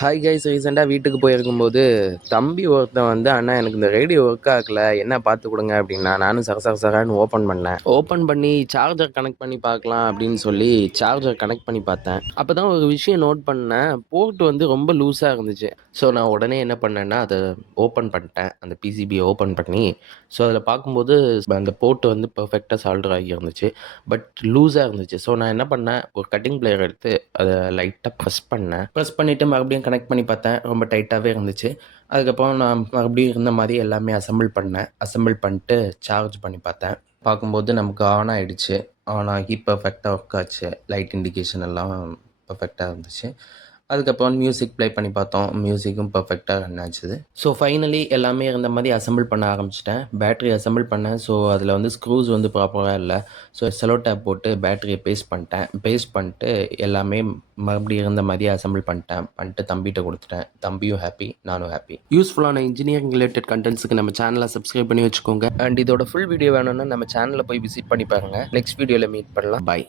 Hi guys, ரீசெண்டாக வீட்டுக்கு போயிருக்கும்போது தம்பி ஒருத்தன் வந்து அண்ணா எனக்கு இந்த ரேடியோ ஒர்க் ஆகல, என்ன பார்த்து கொடுங்க அப்படின்னா, நானும் சரசரன்னு ஓப்பன் பண்ணேன். ஓப்பன் பண்ணி சார்ஜர் கனெக்ட் பண்ணி பார்க்கலாம் அப்படின்னு சொல்லி சார்ஜர் கனெக்ட் பண்ணி பார்த்தேன். அப்போ தான் ஒரு விஷயம் நோட் பண்ணேன், போர்ட் வந்து ரொம்ப லூஸாக இருந்துச்சு. ஸோ நான் உடனே என்ன பண்ணேன்னா அதை ஓப்பன் பண்ணிட்டேன், அந்த பிசிபியை ஓப்பன் பண்ணி. ஸோ அதில் பார்க்கும்போது அந்த போர்ட் வந்து பர்ஃபெக்டாக சால்டர் ஆகி இருந்துச்சு, பட் லூஸாக இருந்துச்சு. ஸோ நான் என்ன பண்ணேன், ஒரு கட்டிங் பிளேயர் எடுத்து அதை லைட்டாக ப்ரெஸ் பண்ணேன். ப்ரெஸ் பண்ணிவிட்டு மறுபடியும் கனெக்ட் பண்ணி பார்த்தேன், ரொம்ப டைட்டாகவே இருந்துச்சு. அதுக்கப்புறம் நான் மறுபடியும் இருந்த மாதிரி எல்லாமே அசெம்பிள் பண்ணேன். அசெம்பிள் பண்ணிட்டு சார்ஜ் பண்ணி பார்த்தேன். பார்க்கும்போது நமக்கு ஆன் ஆகிடுச்சு. ஆன் ஆகி பர்ஃபெக்டாக ஒர்க் ஆச்சு. லைட் இண்டிகேஷன் எல்லாம் பர்ஃபெக்டாக இருந்துச்சு. அதுக்கப்புறம் மியூசிக் ப்ளே பண்ணி பார்த்தோம், மியூசிக்கும் பர்ஃபெக்டாக ரன் ஆச்சுது. ஸோ ஃபைனலி எல்லாமே இருந்த மாதிரி அசெம்பிள் பண்ண ஆரம்பிச்சிட்டேன். பேட்டரி அசெம்பிள் பண்ணேன். ஸோ அதில் வந்து ஸ்க்ரூஸ் வந்து ப்ராப்பராக இல்லை. ஸோ செலோ டேப் போட்டு பேட்டரியை பேஸ்ட் பண்ணிட்டேன். பேஸ்ட் பண்ணிட்டு எல்லாமே மறுபடியும் இருந்த மாதிரி அசெம்பிள் பண்ணிட்டு தம்பிகிட்ட கொடுத்துட்டேன். தம்பியும் ஹாப்பி, நானும் ஹாப்பி. யூஸ்ஃபுல்லான இன்ஜினியரிங் ரிலேட்டட் கண்டென்ட்ஸுக்கு நம்ம சேனலை சப்ஸ்கிரைப் பண்ணி வச்சுக்கோங்க. அண்ட் இதோட ஃபுல் வீடியோ வேணும்னா நம்ம சேனலில் போய் விசிட் பண்ணி பாருங்கள். நெக்ஸ்ட் வீடியோவில் மீட் பண்ணலாம். பை.